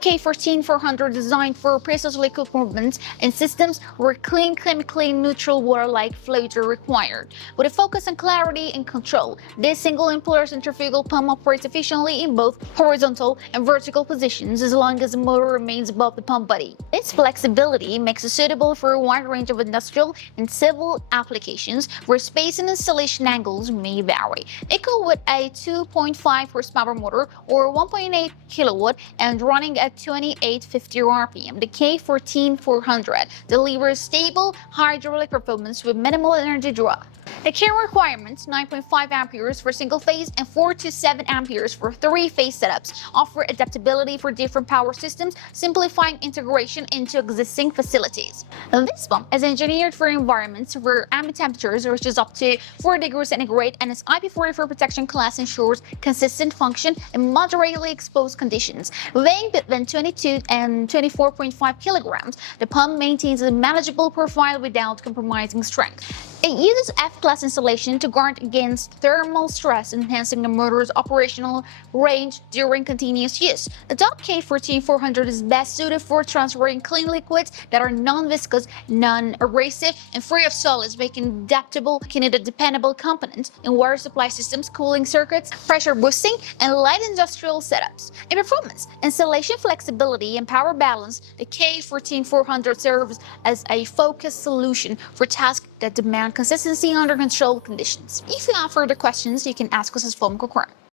K14400 designed for precisely cooked movements and systems where clean, chemically neutral water-like flows are required. With a focus on clarity and control, this single-impeller centrifugal pump operates efficiently in both horizontal and vertical positions as long as the motor remains above the pump body. This flexibility makes it suitable for a wide range of industrial and civil applications where space and installation angles may vary. Equipped with a 2.5 horsepower motor or 1.8 kilowatt and running at 2850 RPM, the K14400 delivers stable hydraulic performance with minimal energy draw. The key requirements, 9.5 amperes for single phase and 4 to 7 amperes for three-phase setups, offer adaptability for different power systems, simplifying integration into existing facilities. This pump is engineered for environments where ambient temperatures reaches up to 4 degrees centigrade, and its IP44 protection class ensures consistent function in moderately exposed conditions. Weighing between 22 and 24.5 kilograms, the pump maintains a manageable profile without compromising strength. It uses F-class insulation to guard against thermal stress, enhancing the motor's operational range during continuous use. The K14400 is best suited for transferring clean liquids that are non-viscous, non-abrasive, and free of solids, making adaptable, dependable components in water supply systems, cooling circuits, pressure boosting, and light industrial setups. In performance, installation flexibility, and power balance, the K14400 serves as a focused solution for tasks that demand consistency under controlled conditions. If you have further questions, you can ask us as Foam Coquer.